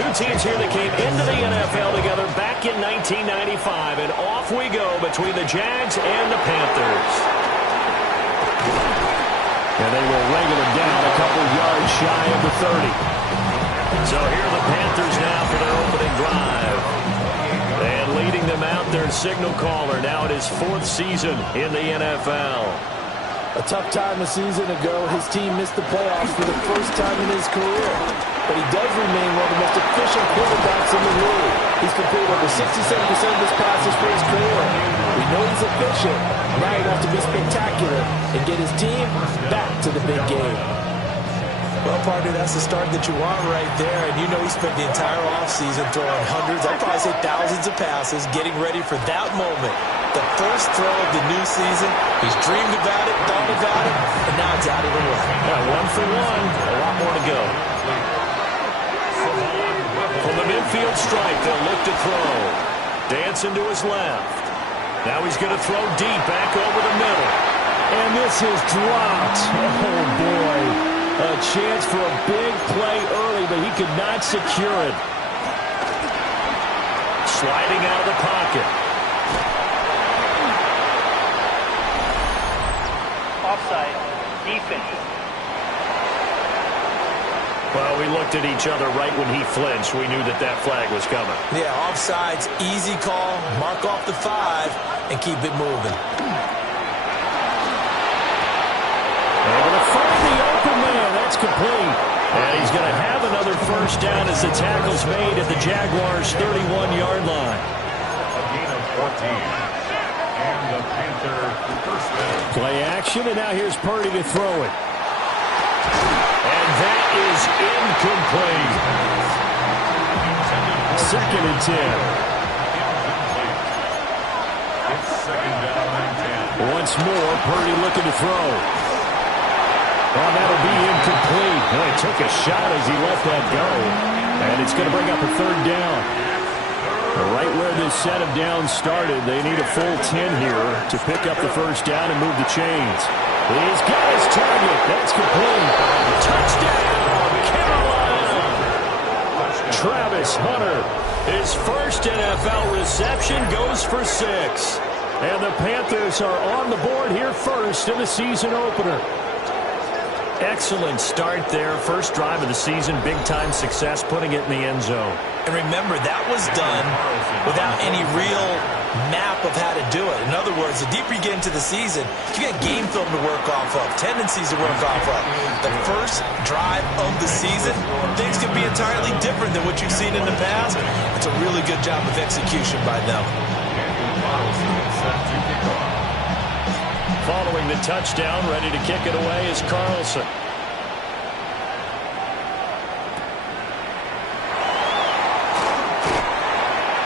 Two teams here that came into the NFL together back in 1995, and off we go between the Jags and the Panthers. And they will wrangle it down a couple yards shy of the 30. So here are the Panthers now for their opening drive. And leading them out, their signal caller, now in his 4th season in the NFL. A tough time a season ago. His team missed the playoffs for the first time in his career. But he does remain one of the most efficient quarterbacks in the league. He's completed over 67% of his passes for his career. We know he's efficient. Now he wants to be spectacular and get his team back to the big game. Well, partner, that's the start that you want right there. And you know he spent the entire offseason throwing hundreds, I'd probably say thousands of passes, getting ready for that moment. The first throw of the new season. He's dreamed about it, thought about it, and now it's out of the way. Yeah, 1 for 1. A lot more to go. From the midfield stripe, they'll look to throw. Dancing to his left. Now he's going to throw deep back over the middle. And this is dropped. Oh, boy. A chance for a big play early, but he could not secure it. Sliding out of the pocket. Offside. Defense. Well, we looked at each other right when he flinched. We knew that that flag was coming. Yeah, offside's easy call. Mark off the 5 and keep it moving. Able to find the open man. That's complete. And he's going to have another first down as the tackle's made at the Jaguars' 31-yard line. A gain of 14. And the Panthers first down. Play action, and now here's Purdy to throw it. And that is incomplete. 2nd and 10. It's 2nd down and 10. Once more, Purdy looking to throw. Oh, that'll be incomplete. Well, he took a shot as he let that go. And it's going to bring up a 3rd down. Right where this set of downs started, they need a full 10 here to pick up the first down and move the chains. He's got his target. That's complete. Touchdown, Carolina! Travis Hunter, his first NFL reception, goes for 6. And the Panthers are on the board here first in the season opener. Excellent start there. First drive of the season, big-time success, putting it in the end zone. And remember, that was done without any real map of how to do it. In other words, the deeper you get into the season, you get game film to work off of, tendencies to work off of. The first drive of the season, things can be entirely different than what you've seen in the past. It's a really good job of execution by them. Following the touchdown, ready to kick it away is Carlson.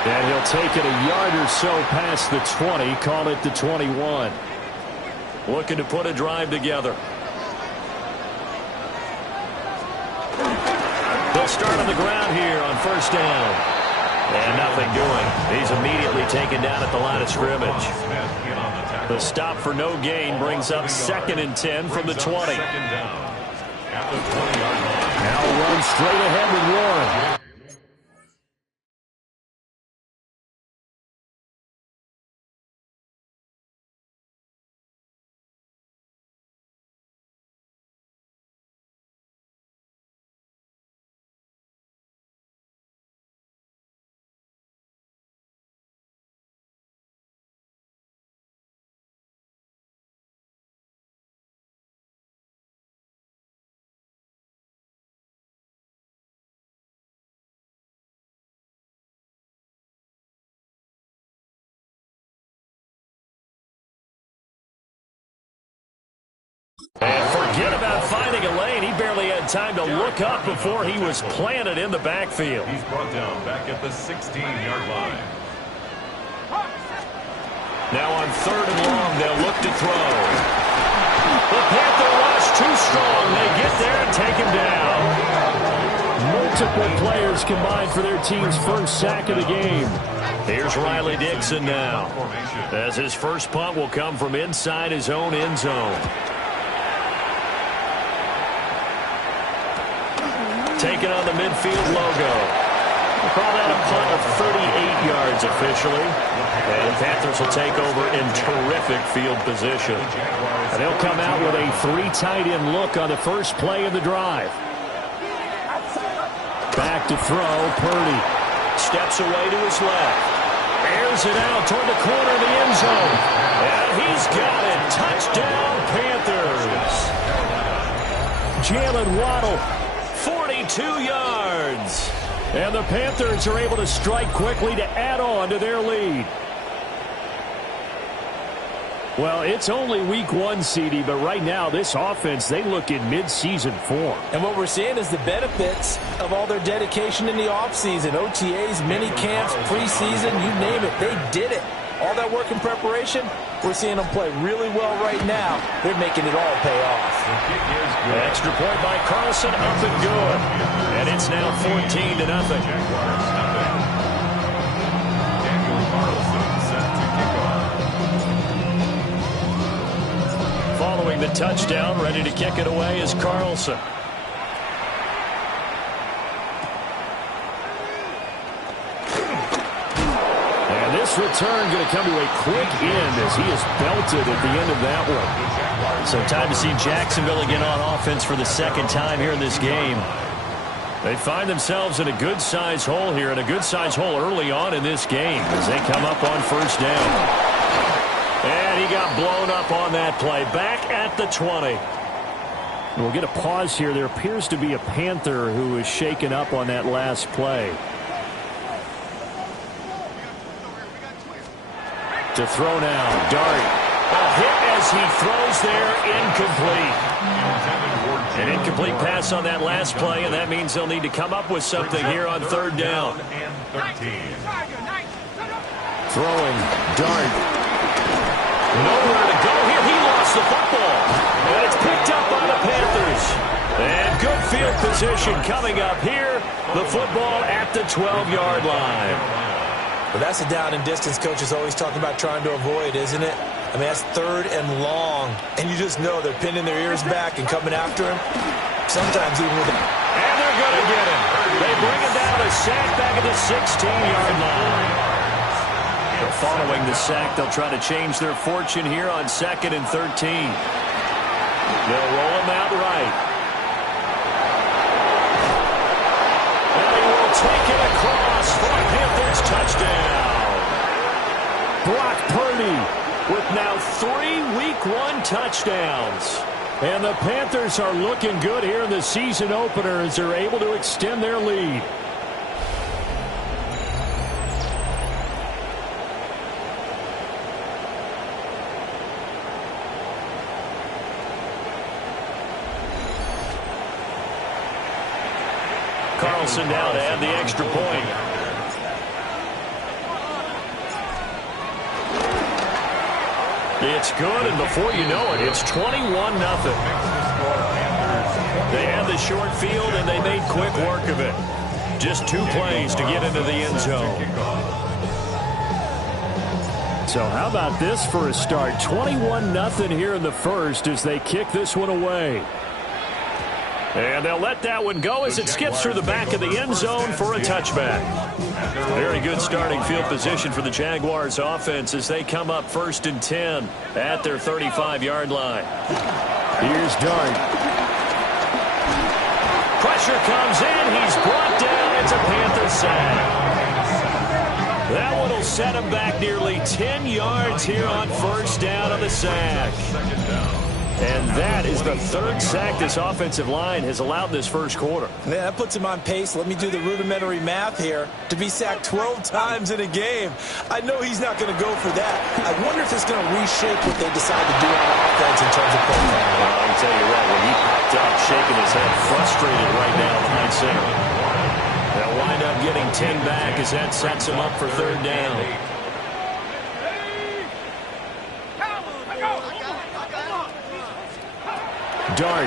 And he'll take it a yard or so past the 20, call it the 21. Looking to put a drive together. They'll start on the ground here on first down. And nothing doing. He's immediately taken down at the line of scrimmage. The stop for no gain brings up 2nd and 10 from the 20. Now run straight ahead with Warren. And forget about finding a lane. He barely had time to look up before he was planted in the backfield. He's brought down back at the 16-yard line. Now on 3rd and long, they'll look to throw. The Panther rush too strong. They get there and take him down. Multiple players combined for their team's first sack of the game. Here's Riley Dixon now, as his first punt will come from inside his own end zone. Taking on the midfield logo. Call that a punt of 38 yards officially. And the Panthers will take over in terrific field position. And they'll come out with a 3 tight end look on the first play of the drive. Back to throw, Purdy. Steps away to his left. Airs it out toward the corner of the end zone. And he's got it. Touchdown, Panthers. Jalen Waddle, 42 yards. And the Panthers are able to strike quickly to add on to their lead. Well, it's only week 1, CD, but right now this offense, they look in mid-season form. And what we're seeing is the benefits of all their dedication in the offseason. OTAs, mini camps, preseason, you name it, they did it. All that work in preparation, we're seeing them play really well right now. They're making it all pay off. Extra point by Carlson, up and good. And it's now 14-0. Following the touchdown, ready to kick it away is Carlson. And this return going to come to a quick end as he is belted at the end of that one. So time to see Jacksonville again on offense for the second time here in this game. They find themselves in a good-sized hole here, and a good-sized hole early on in this game as they come up on first down. And he got blown up on that play. Back at the 20. We'll get a pause here. There appears to be a Panther who is shaken up on that last play. To throw now, Dart. A hit as he throws there, incomplete. An incomplete pass on that last play, and that means they'll need to come up with something here on third down. Throwing, Dart. Nowhere to go here. He lost the football. And it's picked up by the Panthers. And good field position coming up here. The football at the 12-yard line. Well, that's a down and distance coach is always talking about trying to avoid, isn't it? I mean, that's 3rd and long. And you just know they're pinning their ears back and coming after him. Sometimes even with And they're going to get him. They bring him down a sack back at the 16-yard line. Following the sack, they'll try to change their fortune here on 2nd and 13. They'll roll him out right. And they will take it across for a Panthers touchdown. Brock Purdy with now 3 Week 1 touchdowns. And the Panthers are looking good here in the season opener as they're able to extend their lead. Carlson now to add the extra point. It's good, and before you know it, it's 21-0. They had the short field, and they made quick work of it. Just 2 plays to get into the end zone. So how about this for a start? 21-0 here in the first as they kick this one away. And they'll let that one go as it skips through the back of the end zone for a touchback. Very good starting field position for the Jaguars offense as they come up 1st and 10 at their 35-yard line. Here's Dart. Pressure comes in. He's brought down. It's a Panther sack. That one will set him back nearly 10 yards here on first down on the sack. And that is the 3rd sack this offensive line has allowed this first quarter. Yeah, that puts him on pace. Let me do the rudimentary math here. To be sacked 12 times in a game, I know he's not going to go for that. I wonder if it's going to reshape what they decide to do on offense in terms of play calling. Well, I can tell you what, when he popped up, shaking his head, frustrated right now behind center. They'll wind up getting 10 back as that sets him up for third down. Dart.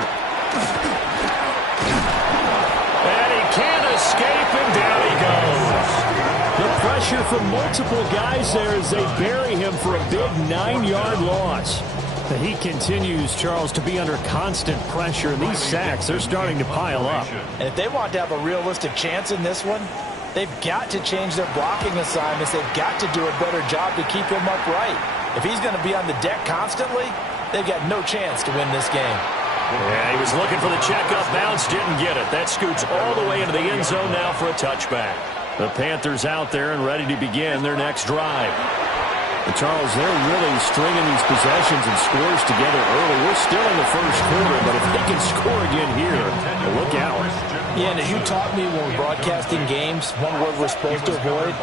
And he can't escape, and down he goes. The pressure from multiple guys there as they bury him for a big 9-yard loss. But he continues, Charles, to be under constant pressure. And these sacks, they're starting to pile up. And if they want to have a realistic chance in this one, They've got to change their blocking assignments. They've got to do a better job to keep him upright. If he's going to be on the deck constantly, they've got no chance to win this game. Yeah, he was looking for the checkup bounce, didn't get it. That scoots all the way into the end zone now for a touchback. The Panthers out there and ready to begin their next drive. Charles, they're really stringing these possessions and scores together early. We're still in the first quarter, but if they can score again here, look out. Yeah, and as you taught me when we're broadcasting games, one word we're supposed to avoid,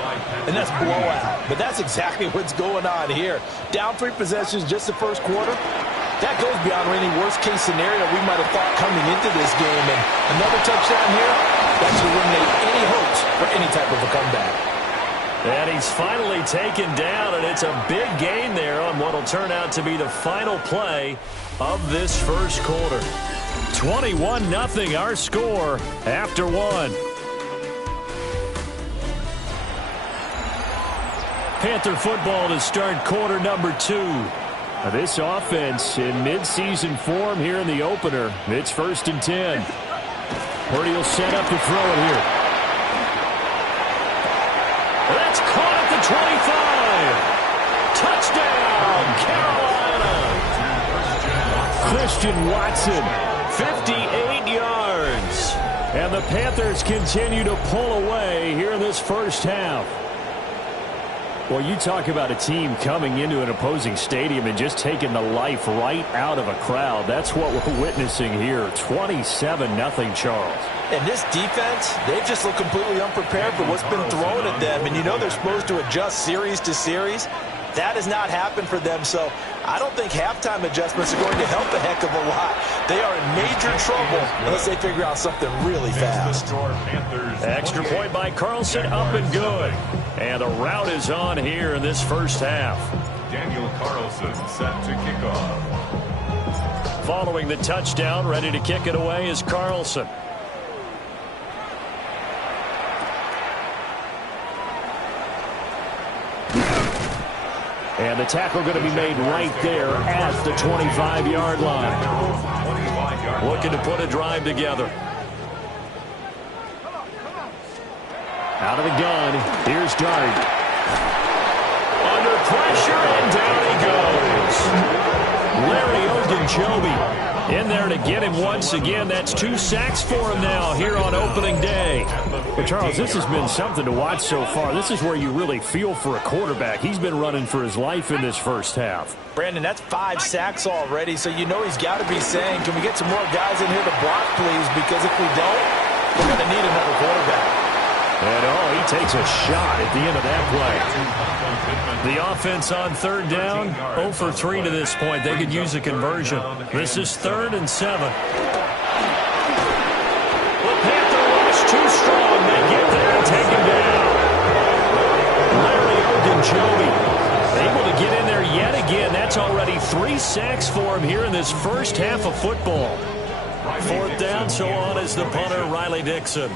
and that's blowout. But that's exactly what's going on here. Down 3 possessions just the first quarter. That goes beyond any worst-case scenario we might have thought coming into this game. And another touchdown here, that should eliminate any hopes for any type of a comeback. And he's finally taken down, and it's a big gain there on what will turn out to be the final play of this first quarter. 21-0 our score after 1. Panther football to start quarter number 2. This offense in midseason form here in the opener. It's 1st and 10. Purdy will set up to throw it here. That's caught at the 25. Touchdown, Carolina. Christian Watson, 58 yards. And the Panthers continue to pull away here in this first half. Well, you talk about a team coming into an opposing stadium and just taking the life right out of a crowd. That's what we're witnessing here. 27-0, Charles. And this defense, they've just looked completely unprepared for what's been thrown at them. And you know they're supposed to adjust series to series. That has not happened for them, so I don't think halftime adjustments are going to help a heck of a lot. They are in major trouble unless they figure out something really fast. Extra point by Carlson, up and good. And the route is on here in this first half. Daniel Carlson set to kick off. Following the touchdown, ready to kick it away is Carlson. And the tackle going to be made right there at the 25-yard line. Looking to put a drive together. Out of the gun, here's Dart. Under pressure, and down he goes. Larry Ogunjobi in there to get him once again. That's 2 sacks for him now here on opening day. Well, Charles, this has been something to watch so far. This is where you really feel for a quarterback. He's been running for his life in this first half. Brandon, that's 5 sacks already, so you know he's got to be saying, can we get some more guys in here to block, please? Because if we don't, we're going to need another quarterback. And he takes a shot at the end of that play. The offense on 3rd down, 0 for 3 to this point. They could use a conversion. This is 3rd and 7. The Panther rush too strong. They get there and take him down. Larry Ogunjobi able to get in there yet again. That's already 3 sacks for him here in this first half of football. 4th down, so on is the punter, Riley Dixon.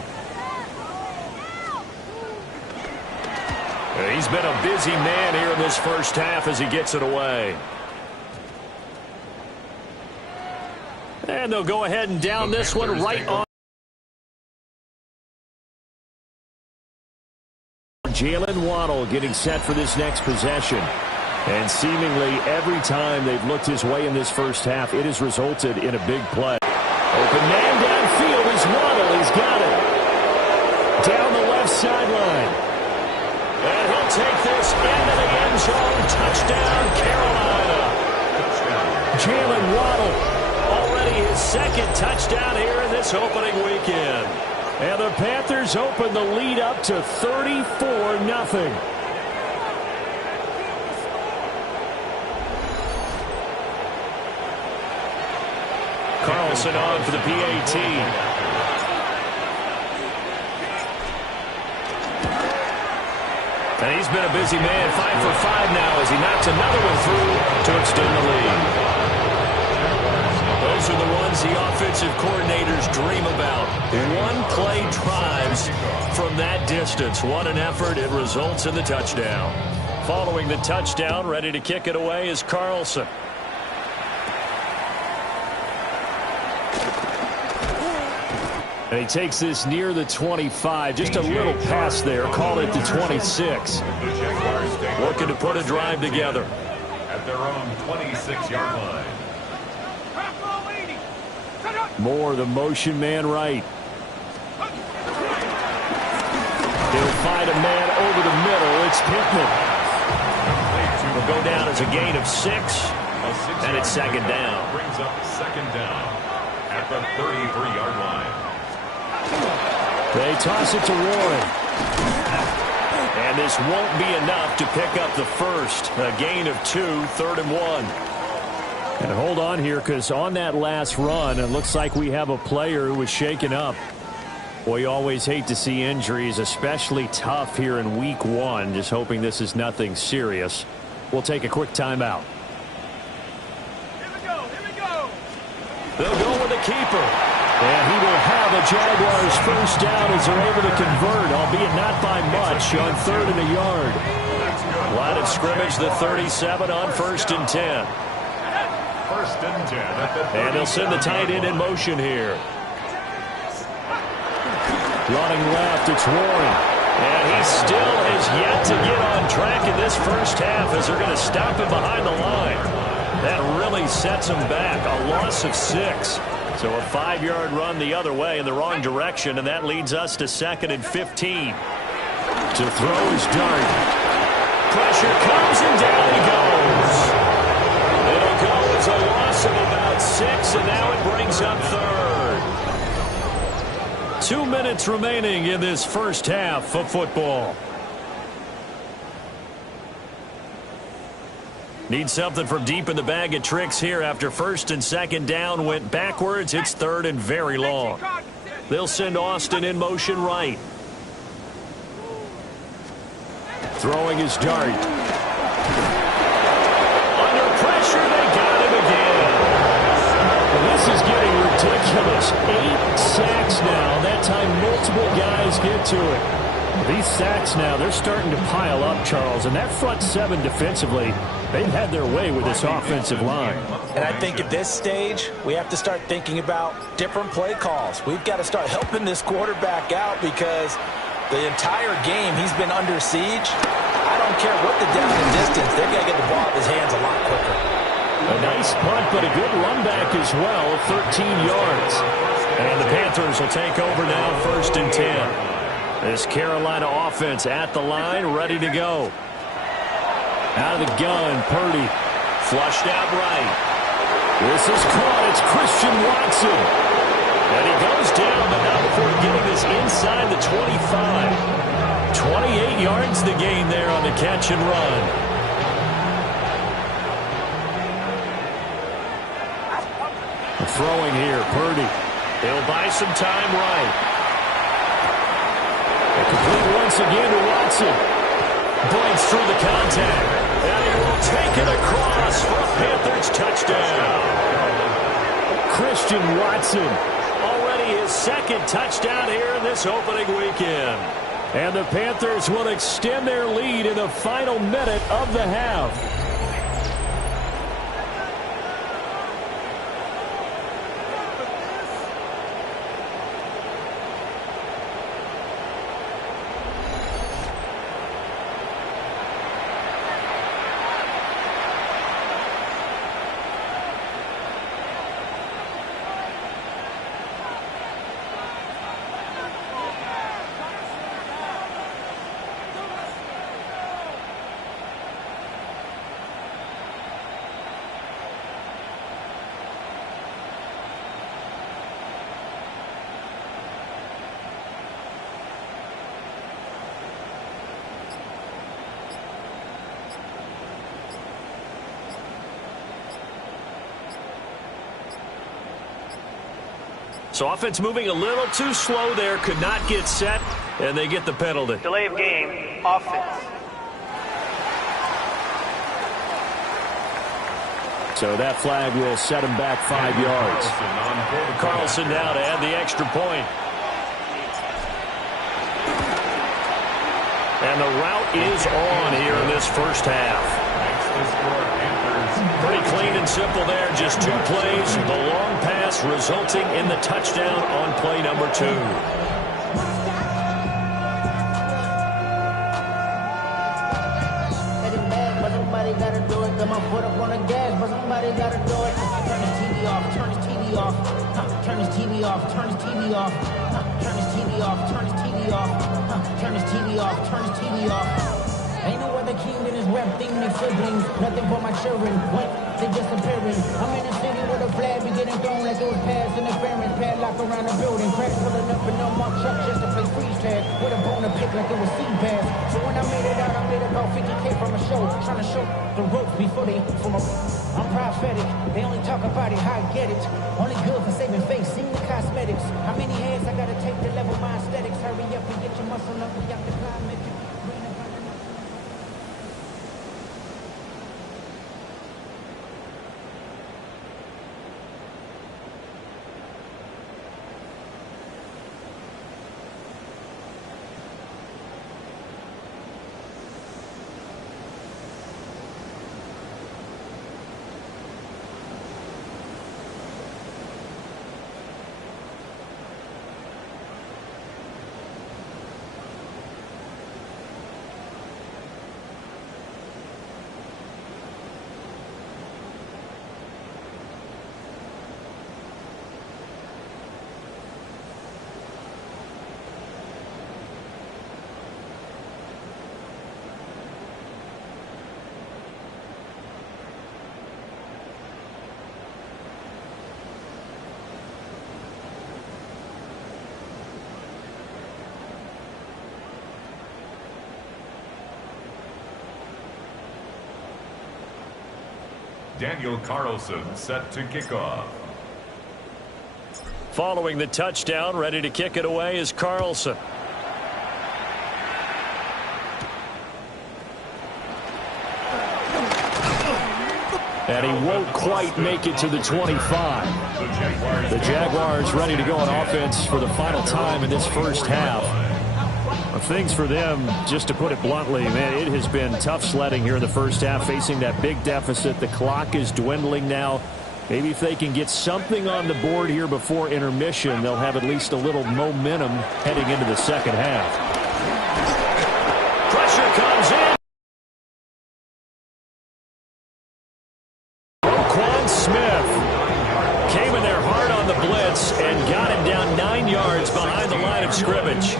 He's been a busy man here in this first half as he gets it away. And they'll go ahead and down this one right on. Jalen Waddle getting set for this next possession. And seemingly every time they've looked his way in this first half, it has resulted in a big play. Open man downfield is Waddle. He's got it. Down the left sideline. And he'll take this into the end zone. Touchdown, Carolina. Jalen Waddle, already his 2nd touchdown here in this opening weekend. And the Panthers open the lead up to 34-0. Carlson on for the PAT. And he's been a busy man, 5 for 5 now as he knocks another one through to extend the lead. Those are the ones the offensive coordinators dream about. One-play drives from that distance. What an effort. It results in the touchdown. Following the touchdown, ready to kick it away is Carlson. And he takes this near the 25. Just a little pass there. Call it the 26. Looking to put a drive together. At their own 26-yard line. Moore, the motion man right. He'll find a man over the middle. It's Pittman. Will go down as a gain of 6. And it's second down. Brings up second down at the 33-yard line. They toss it to Warren. And this won't be enough to pick up the first. A gain of 2, 3rd and 1. And hold on here, because on that last run, it looks like we have a player who was shaken up. Boy, you always hate to see injuries, especially tough here in week 1. Just hoping this is nothing serious. We'll take a quick timeout. They'll go with the keeper. And he will have a Jaguars first down as they're able to convert, albeit not by much, on 3rd and a yard. Line of scrimmage, the 37 on 1st and 10. 1st and 10. And they'll send the tight end in motion here. Running left, it's Warren. And he still has yet to get on track in this first half as they're going to stop him behind the line. That really sets him back. A loss of 6. So a 5-yard run the other way in the wrong direction, and that leads us to 2nd and 15. To throw his dart. Pressure comes, and down he goes. It'll go as a loss of about 6, and now it brings up 3rd. 2 minutes remaining in this first half of football. Need something from deep in the bag of tricks here after 1st and 2nd down went backwards. It's 3rd and very long. They'll send Austin in motion right. Throwing his dart. Under pressure, they got him again. And this is getting ridiculous. 8 sacks now. That time multiple guys get to it. These sacks now, they're starting to pile up, Charles. And that front 7 defensively, they've had their way with this offensive line. And I think at this stage, we have to start thinking about different play calls. We've got to start helping this quarterback out because the entire game he's been under siege. I don't care what the down and distance. They've got to get the ball out of his hands a lot quicker. A nice punt, but a good run back as well, 13 yards. And the Panthers will take over now, 1st and 10. This Carolina offense at the line, ready to go. Out of the gun, Purdy. Flushed out right. This is caught. It's Christian Watson. And he goes down, but not before getting this inside the 25. 28 yards the gain there on the catch and run. Throwing here, Purdy. He'll buy some time right. Complete once again to Watson. Breaks through the contact. And he will take it across for a Panthers touchdown. Christian Watson. Already his 2nd touchdown here in this opening weekend. And the Panthers will extend their lead in the final minute of the half. So offense moving a little too slow there, could not get set, and they get the penalty. Delay of game, offense. So that flag will set him back 5 yards. Carlson now to add the extra point. And the route is on here in this first half. Pretty clean and simple there. Just 2 plays. The long pass resulting in the touchdown on play number 2. Gotta do it. Got my foot up on the gas, but somebody gotta do it. Turn his TV off, turn his TV off. Turn his TV off, turn his TV off. Turn his TV off, turn his TV off. Turn his TV off, turn his TV off. Ain't no other king than his rap thing, they siblings. Nothing for my children. What? They disappearing. I'm in the city with a flag, be getting thrown like it was pass interference. Padlock around the building. Crack pulling up in no mark truck just to play freeze tag. With a bone to pick like it was sea bass. So when I made it out, I made about 50K from a show. Trying to show the ropes before they from a... I'm prophetic. They only talk about it, how I get it. Only good for saving face, seeing the cosmetics. How many hands I gotta take to level my aesthetics? Hurry up and get your muscle up and got the climate. Daniel Carlson set to kick off. Following the touchdown, ready to kick it away is Carlson. And he won't quite make it to the 25. The Jaguars ready to go on offense for the final time in this first half. Things for them, just to put it bluntly, man, it has been tough sledding here in the first half, facing that big deficit. The clock is dwindling now. Maybe if they can get something on the board here before intermission, they'll have at least a little momentum heading into the second half. Pressure comes in. Roquan Smith came in there hard on the blitz and got him down 9 yards behind the line of scrimmage.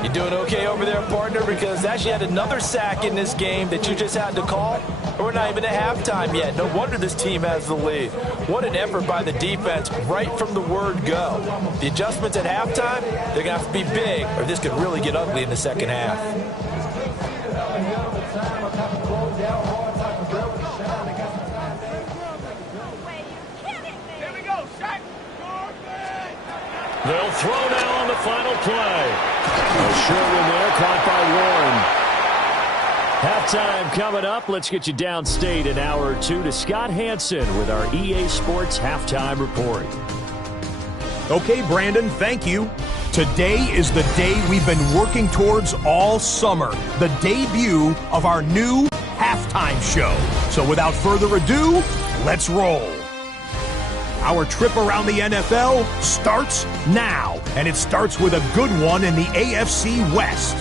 You doing okay over there, partner? Because actually had another sack in this game that you just had to call. We're not even at halftime yet. No wonder this team has the lead. What an effort by the defense right from the word go. The adjustments at halftime, they're going to have to be big, or this could really get ugly in the second half. They'll throw now on the final play. A short one there, caught by Warren. Halftime coming up. Let's get you downstate in hour 2 to Scott Hansen with our EA Sports Halftime Report. Okay, Brandon, thank you. Today is the day we've been working towards all summer, the debut of our new halftime show. So without further ado, let's roll. Our trip around the NFL starts now, and it starts with a good one in the AFC West.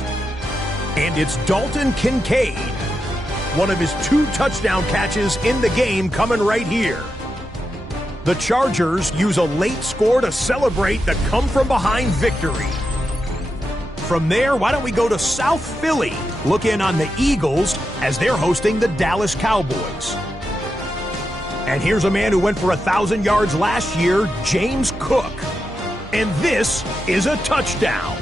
And it's Dalton Kincaid, one of his 2 touchdown catches in the game coming right here. The Chargers use a late score to celebrate the come-from-behind victory. From there, why don't we go to South Philly, look in on the Eagles as they're hosting the Dallas Cowboys. And here's a man who went for 1,000 yards last year, James Cook. And this is a touchdown.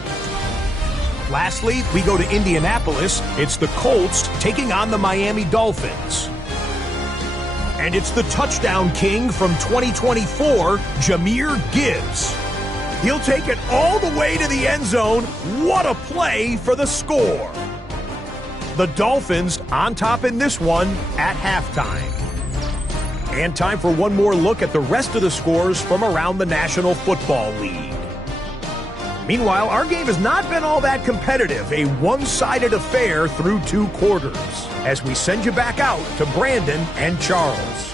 Lastly, we go to Indianapolis. It's the Colts taking on the Miami Dolphins. And it's the touchdown king from 2024, Jahmyr Gibbs. He'll take it all the way to the end zone. What a play for the score. The Dolphins on top in this one at halftime. And time for one more look at the rest of the scores from around the National Football League. Meanwhile, our game has not been all that competitive, a one-sided affair through 2 quarters. As we send you back out to Brandon and Charles.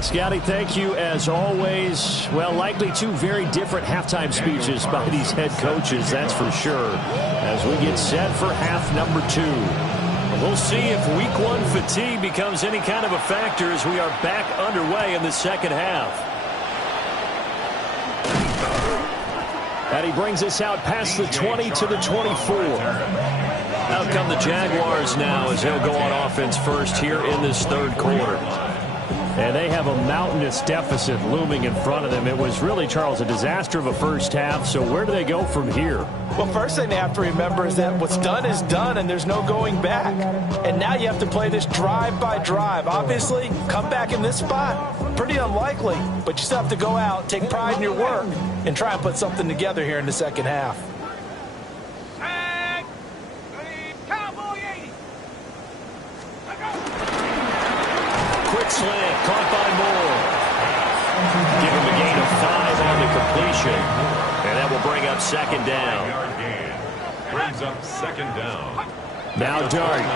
Scotty, thank you as always. Well, likely 2 very different halftime speeches by these head coaches, that's for sure, as we get set for half number 2. We'll see if week 1 fatigue becomes any kind of a factor as we are back underway in the second half. And he brings us out past the 20 to the 24. Out come the Jaguars now as they'll go on offense first here in this third quarter. And they have a mountainous deficit looming in front of them. It was really, Charles, a disaster of a first half. So where do they go from here? Well, first thing they have to remember is that what's done is done, and there's no going back. And now you have to play this drive by drive. Obviously, come back in this spot, pretty unlikely. But you still have to go out, take pride in your work, and try and put something together here in the second half. Quick slant, caught by Moore. Give him a gain of 5 on the completion. And that will bring up second down. Brings up second down. Now Dart.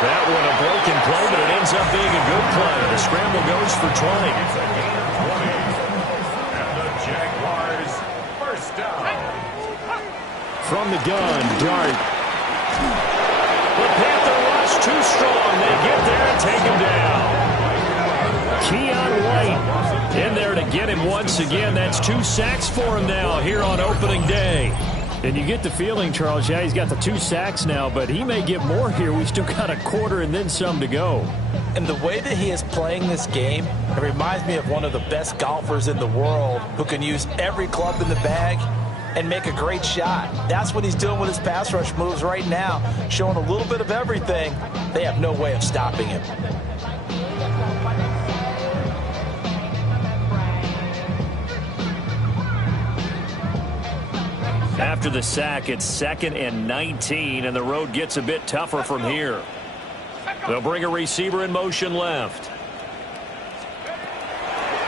That one a broken play, but it ends up being a good play. The scramble goes for 20. And the Jaguars first down. From the gun, Dart. The Panther rush too strong. They get there and take him down. Keon White in there to get him once again. That's 2 sacks for him now here on opening day. And you get the feeling, Charles, yeah, he's got the 2 sacks now, but he may get more here. We've still got a quarter and then some to go. And the way that he is playing this game, it reminds me of one of the best golfers in the world who can use every club in the bag and make a great shot. That's what he's doing with his pass rush moves right now, showing a little bit of everything. They have no way of stopping him. After the sack, it's 2nd and 19, and the road gets a bit tougher from here. They'll bring a receiver in motion left.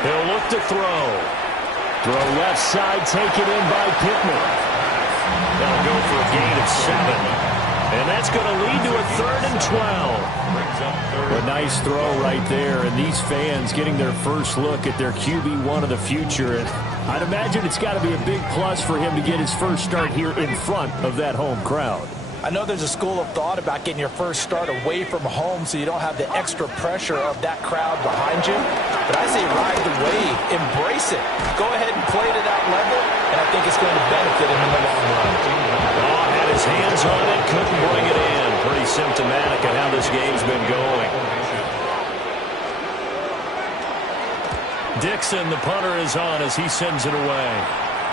He'll look to throw. Throw left side, taken in by Pittman. They'll go for a gain of 7. And that's going to lead to a 3rd and 12. A nice throw right there. And these fans getting their first look at their QB1 of the future. And I'd imagine it's got to be a big plus for him to get his first start here in front of that home crowd. I know there's a school of thought about getting your first start away from home so you don't have the extra pressure of that crowd behind you. But I say ride the wave, embrace it. Go ahead and play to that level, and I think it's going to benefit him in the long run. Oh, had his hands on it, couldn't bring it in. Pretty symptomatic of how this game's been going. Dixon, the punter, is on as he sends it away.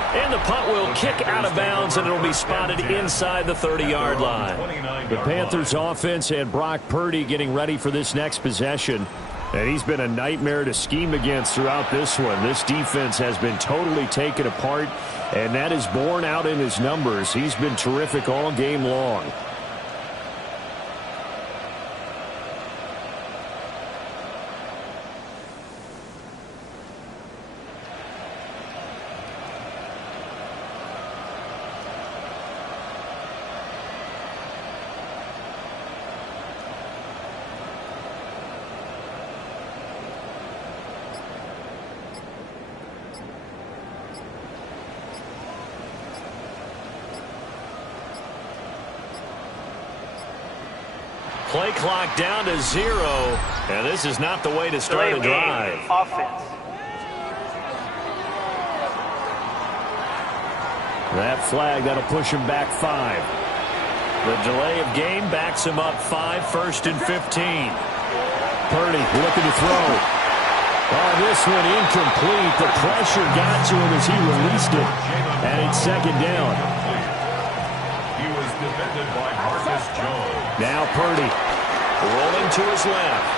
And the punt will kick out of bounds, and it'll be spotted inside the 30-yard line. The Panthers offense and Brock Purdy getting ready for this next possession. And he's been a nightmare to scheme against throughout this one. This defense has been totally taken apart, and that is borne out in his numbers. He's been terrific all game long. Play clock down to 0, and this is not the way to start a drive. Offense. That flag, that'll push him back 5. The delay of game backs him up 5, 1st and 15. Purdy looking to throw. Oh, this one incomplete. The pressure got to him as he released it, and it's 2nd down. He was defended by Marcus Jones. Now Purdy rolling to his left.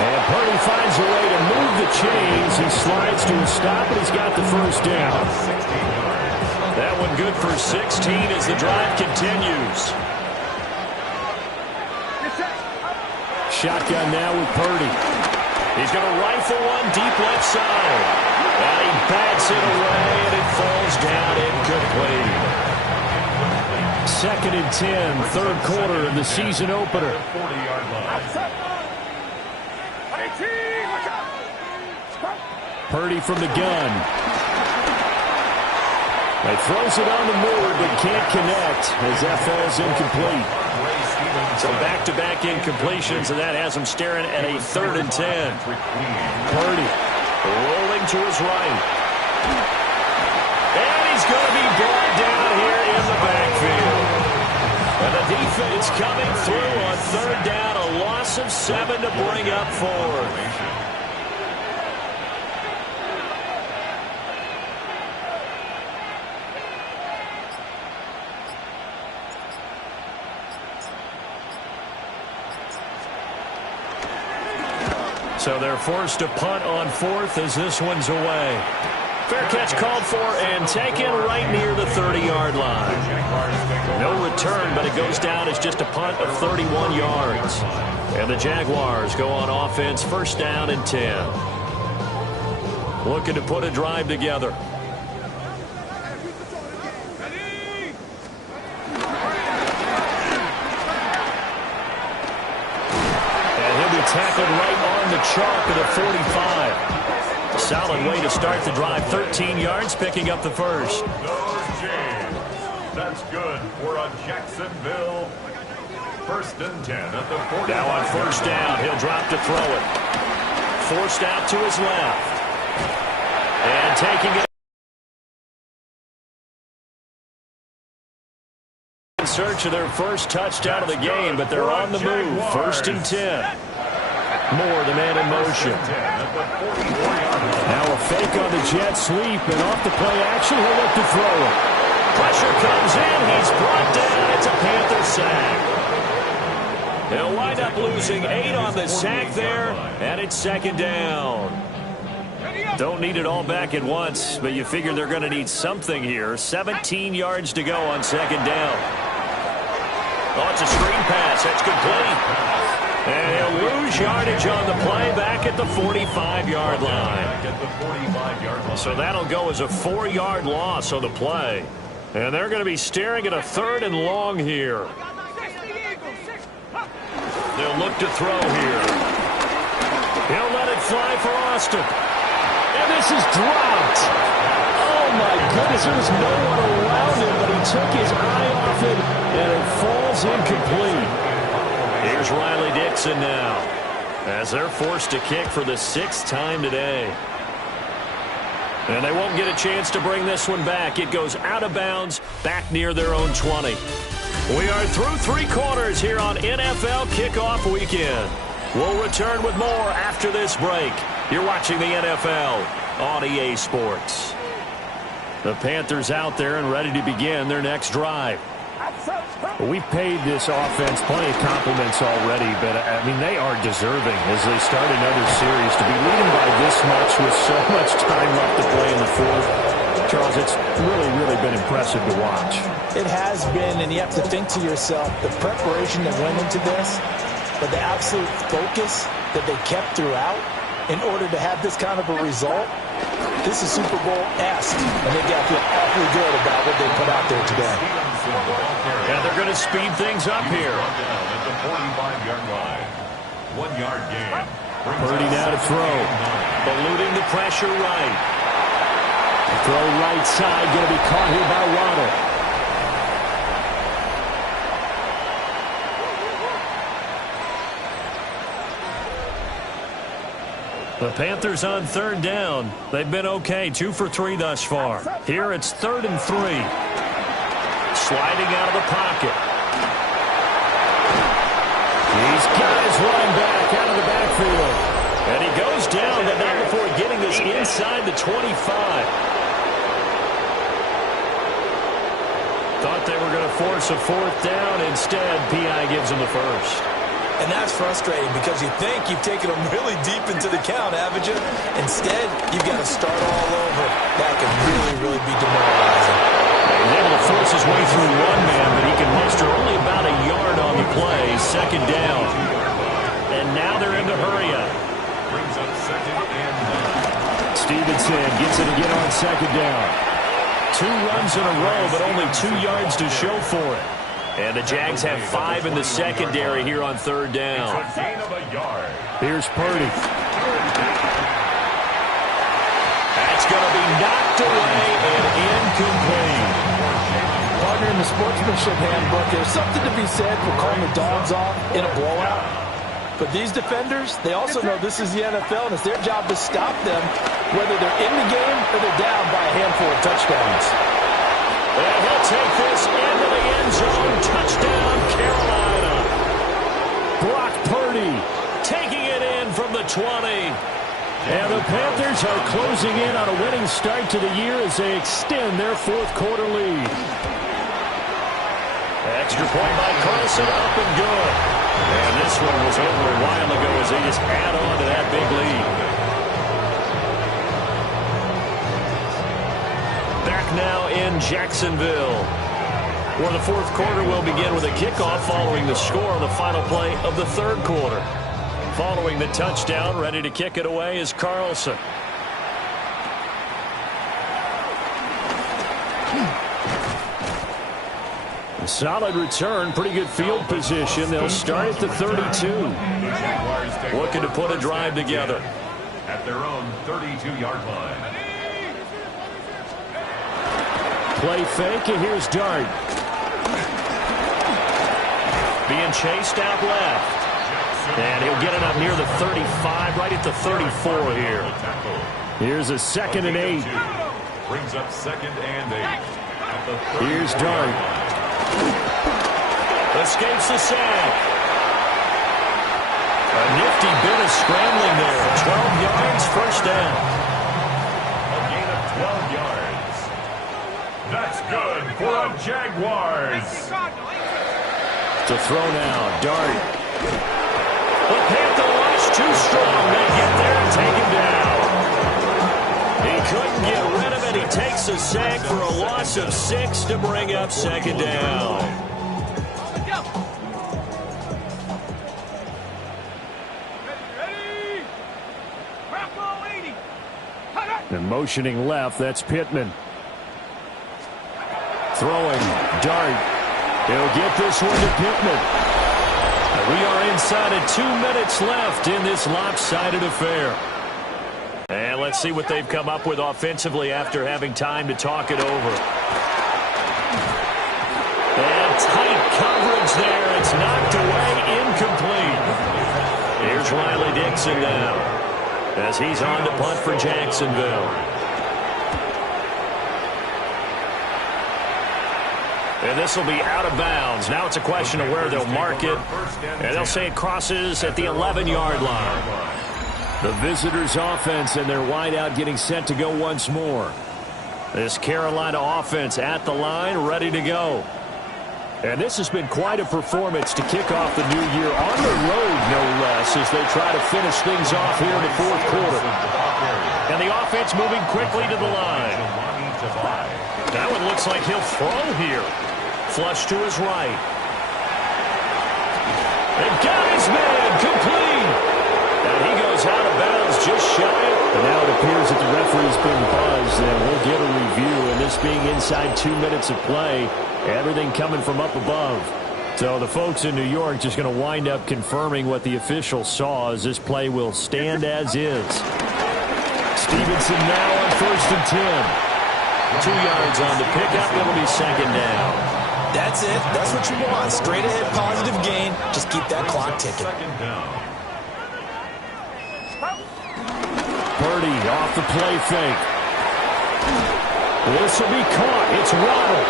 And Purdy finds a way to move the chains. He slides to a stop, and he's got the first down. That one good for 16 as the drive continues. Shotgun now with Purdy. He's going to rifle one deep left side. And he bats it away, and it falls down incomplete. 2nd and 10, third quarter of the season opener. Purdy from the gun. He throws it on the move, but can't connect as that falls incomplete. So back-to-back incompletions, and that has him staring at a 3rd and 10. Purdy rolling to his right. And he's going to be brought down here in the backfield. And the defense coming through on 3rd down, a loss of 7 to bring up 4th. So they're forced to punt on 4th as this one's away. Fair catch called for and taken right near the 30-yard line. No return, but it goes down as just a punt of 31 yards. And the Jaguars go on offense, 1st down and 10. Looking to put a drive together. Tackled right on the chalk of the 45. Solid way to start the drive. 13 yards, picking up the first. That's good for a Jacksonville 1st and 10 at the 45. Now on 1st down, he'll drop to throw it. Forced out to his left. And taking it. In search of their first touchdown of the game, but they're on the move. 1st and 10. Moore, the man in motion. Now a fake on the jet sweep, and off the play action, he'll look to throw it. Pressure comes in. He's brought down. It's a Panther sack. They'll wind up losing 8 on the sack there, and it's 2nd down. Don't need it all back at once, but you figure they're going to need something here. 17 yards to go on 2nd down. Oh, it's a screen pass. That's complete. And he'll lose yardage on the play back at the 45-yard line. So that'll go as a 4-yard loss on the play. And they're going to be staring at a 3rd and long here. They'll look to throw here. He'll let it fly for Austin. And this is dropped. Oh, my goodness. There was no one around him, but he took his eye off it, and it falls incomplete. Here's Riley Dixon now, as they're forced to kick for the 6th time today. And they won't get a chance to bring this one back. It goes out of bounds, back near their own 20. We are through 3 quarters here on NFL Kickoff Weekend. We'll return with more after this break. You're watching the NFL on EA Sports. The Panthers out there and ready to begin their next drive. We've paid this offense plenty of compliments already, but, I mean, they are deserving as they start another series. To be leading by this much with so much time left to play in the 4th, Charles, it's really been impressive to watch. It has been, and you have to think to yourself, the preparation that went into this, but the absolute focus that they kept throughout in order to have this kind of a result. This is Super Bowl-esque, and they got to feel awfully good about what they put out there today. Yeah, they're going to speed things up here. At the 45-yard line. 1-yard gain. Purdy now to throw. Eluding the pressure right. Throw right side, going to be caught here by Waddle. The Panthers on 3rd down. They've been okay, 2 for 3 thus far. Here it's 3rd and 3. Sliding out of the pocket. He's got his run back out of the backfield. And he goes down, but not before getting this inside the 25. Thought they were going to force a 4th down. Instead, P.I. gives him the first. And that's frustrating because you think you've taken them really deep into the count, haven't you? Instead, you've got to start all over. That can really be demoralizing. force his way through one man, but he can muster only about a yard on the play. Second down. And now they're in the hurry-up. Brings up second and 9. Stevenson gets it again on second down. 2 runs in a row, but only 2 yards to show for it. And the Jags have 5 in the secondary here on third down. It's a gain of a yard. Here's Purdy. That's going to be knocked away and incomplete. Partner, in the sportsmanship handbook, there's something to be said for calling the dogs off in a blowout. But these defenders, they also know this is the NFL, and it's their job to stop them, whether they're in the game or they're down by a handful of touchdowns. And he'll take this into the end zone. Touchdown, Carolina. Brock Purdy. Taking it in from the 20. And the Panthers are closing in on a winning start to the year as they extend their fourth quarter lead. Extra point by Carlson, up and good. And this one was over a while ago as they just add on to that big lead. Back now in Jacksonville, where the fourth quarter will begin with a kickoff following the score on the final play of the third quarter. Following the touchdown, ready to kick it away is Carlson. A solid return, pretty good field position. They'll start at the 32. Looking to put a drive together. At their own 32-yard line. Play fake, and here's Dart. Being chased out left. And he'll get it up near the 35, right at the 34 here. Here's a 2nd and 8. Brings up 2nd and 8. Here's Dart. Escapes the sack. A nifty bit of scrambling there. 12 yards, first down. A gain of 12 yards. That's good for the Jaguars. To throw now, Dart. The Panther rush too strong. They get there and take him down. He couldn't get rid of it. He takes a sack for a loss of 6 to bring up second down. And motioning left, that's Pittman. Throwing, Dart. He'll get this one to Pittman. We are inside of 2 minutes left in this lopsided affair. And let's see what they've come up with offensively after having time to talk it over. And tight coverage there. It's knocked away, incomplete. Here's Riley Dixon now as he's on to punt for Jacksonville. And this will be out of bounds. Now it's a question of where they'll mark it. And they'll say it crosses at the 11-yard line. The visitors' offense and their wideout getting set to go once more. This Carolina offense at the line, ready to go. And this has been quite a performance to kick off the new year on the road, no less, as they try to finish things off here in the fourth quarter. And the offense moving quickly to the line. That one looks like he'll throw here. Flush to his right. And got his man complete. And he goes out of bounds just shy. And now it appears that the referee's been buzzed, and we'll get a review. And this being inside 2 minutes of play, everything coming from up above. So the folks in New York just going to wind up confirming what the official saw, as this play will stand as is. Stevenson now on 1st and 10. 2 yards on the pickup. It'll be second down. That's it. That's what you want. Straight ahead, positive gain. Just keep that clock ticking. Purdy off the play fake. This will be caught. It's Waddle.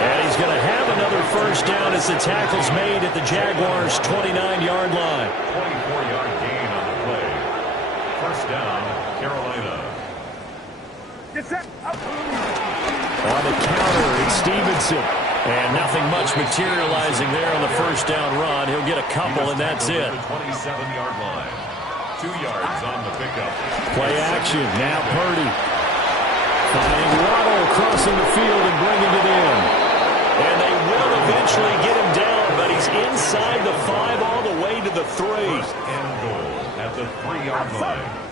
And he's going to have another first down as the tackle's made at the Jaguars' 29-yard line. 24-yard gain on the play. First down, Carolina. On the counter, it's Stevenson. And nothing much materializing there on the first down run. He'll get a couple, and that's it. 27-yard line. 2 yards on the pickup. Play action. Now Purdy. Finding Waddle crossing the field and bringing it in. And they will eventually get him down, but he's inside the 5 all the way to the 3. First and goal at the 3-yard line.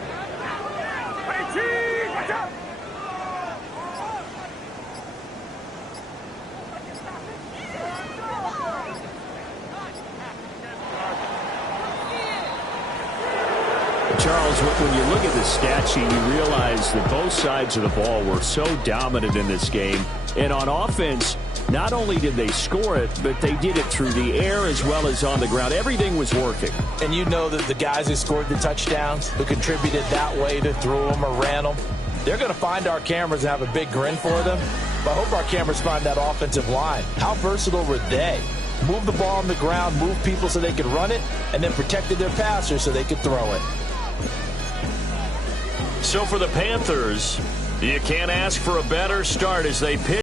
Charles, when you look at the stat sheet, you realize that both sides of the ball were so dominant in this game. And on offense, not only did they score it, but they did it through the air as well as on the ground. Everything was working. And you know that the guys who scored the touchdowns, who contributed that way to throw them or ran them, they're going to find our cameras and have a big grin for them. But I hope our cameras find that offensive line. How versatile were they? Move the ball on the ground, move people so they could run it, and then protected their passers so they could throw it. So for the Panthers, you can't ask for a better start as they pitch.